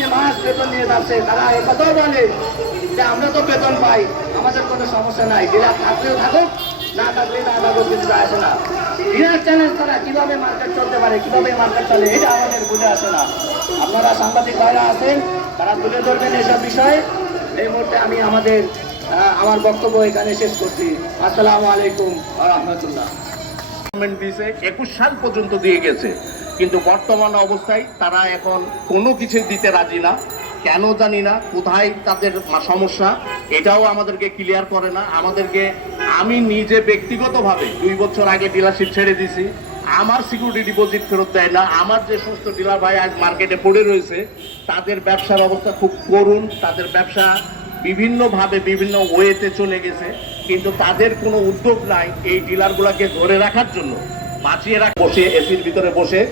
প্রতি মাস বেতন নিয়ে যাচ্ছে, তারা একথাও বলে যে আমরা তো বেতন পাই, আমাদের কোনো সমস্যা নাই, ডিলার থাকলেও থাকুক, না থাকলে না থাকুক, কিছু আসে না। ডিলার চ্যালেঞ্জ তারা কিভাবে মার্কেট চলতে পারে, কিভাবে মার্কেট চলে, এটা আমাদের বুঝে আসে না। আপনারা সাংবাদিক ভাইরা আছেন, তারা তুলে ধরবেন এইসব বিষয়ে। এই মুহূর্তে আমি আমার বক্তব্য এখানে শেষ করছি। আসসালামু আলাইকুম ওয়া রাহমাতুল্লাহ। গভর্নমেন্ট দিয়েছে 21 সাল পর্যন্ত দিয়ে গেছে, কিন্তু বর্তমান অবস্থায় তারা এখন কোনো কিছু দিতে রাজি না। কেন জানি না, কোথায় তাদের সমস্যা এটাও আমাদেরকে ক্লিয়ার করে না। আমি নিজে ব্যক্তিগতভাবে 2 বছর আগে ডিলারশিপ ছেড়ে দিছি, আমার সিকিউরিটি ডিপোজিট ফেরত দেয় না। আমার যে সমস্ত ডিলার ভাই আজ মার্কেটে পড়ে রয়েছে, তাদের ব্যবসার অবস্থা খুব করুণ, তাদের ব্যবসা বিভিন্নভাবে বিভিন্ন ওয়েতে চলে গেছে, কিন্তু তাদের কোনো উদ্যোগ নাই এই ডিলারগুলোকে ধরে রাখার জন্য, বাঁচিয়ে বসে এসির ভিতরে বসে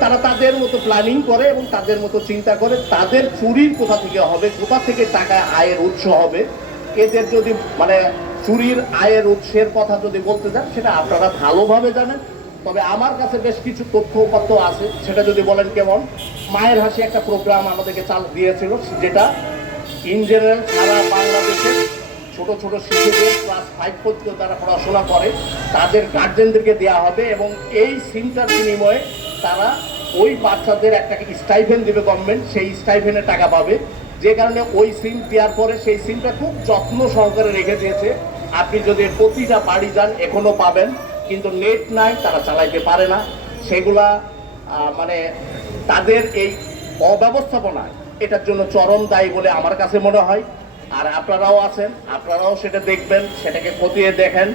তারা তাদের মতো প্ল্যানিং করে এবং তাদের মতো চিন্তা করে তাদের চুরির কোথা থেকে হবে, কোথা থেকে টাকা আয়ের উৎস হবে। এদের যদি চুরির আয়ের উৎসের কথা যদি বলতে যান, সেটা আপনারা ভালোভাবে জানেন। তবে আমার কাছে বেশ কিছু তথ্যপত্র আছে, সেটা যদি বলেন কেমন। মায়ের হাসি একটা প্রোগ্রাম আমাদেরকে চালু দিয়েছিল, যেটা ইন জেনারেল সারা বাংলাদেশের ছোট ছোট শিশুদের ক্লাস 5 পর্যন্ত যারা পড়াশোনা করে তাদের গার্জেনদেরকে দেওয়া হবে, এবং এই সিমটার বিনিময়ে তারা ওই বাচ্চাদের একটা স্টাইফেন দেবে গভর্নমেন্ট, সেই স্টাইফেনের টাকা পাবে। যে কারণে ওই সিম দেওয়ার পরে সেই সিমটা খুব যত্ন সহকারে রেখে দিয়েছে। আপনি যদি প্রতিটা বাড়ি যান এখনো পাবেন, কিন্তু নেট নাই, তারা চালাইতে পারে না। সেগুলা তাদের এই অব্যবস্থাপনা এটার জন্য চরম দায়ী বলে আমার কাছে মনে হয়। আর আপনারাও আছেন, আপনারাও সেটা দেখবেন, সেটাকে খতিয়ে দেখেন।